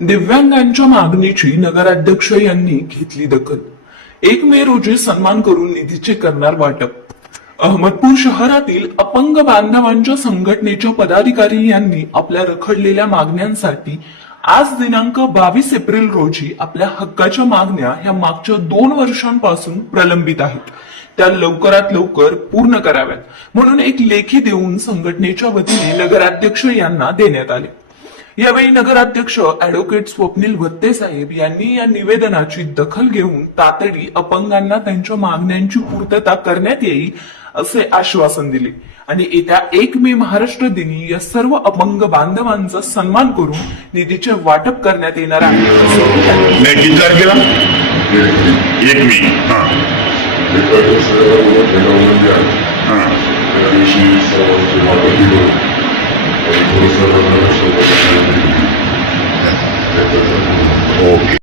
दिव्यांगांच्या मागणीची नगराध्यक्ष यांनी घेतली दखल. 1 मे रोजी सन्मान करून निधीचे करणार वाटप. अहमदपूर शहरातील अपंग बांधवांच्या संघटनेच्या पदाधिकारी यांनी आपल्या रखडलेल्या मागण्यांसाठी आज दिनांक 22 एप्रिल रोजी आपल्या हक्काच्या मागण्या ह्या मागच्या 2 वर्षांपासून प्रलंबित आहेत त्या लवकरात लवकर पूर्ण कराव्यात म्हणून एक लेखी देऊन संघटनेच्या वतीने नगराध्यक्ष यांना देण्यात आले. यावेळी नगराध्यक्ष ऍडव्होकेट स्वप्नील भत्ते साहेब यांनी या निवेदनाची दखल घेऊन तातडी अपंगांना त्यांच्या मागण्यांची पूर्तता करण्यात येईल असे आश्वासन दिले आणि येत्या 1 मे महाराष्ट्र दिनी या सर्व अपंग बांधवांचा सन्मान करून निधीचे वाटप करण्यात येणार आहे. किती तारखेला? 1 मे. ओके.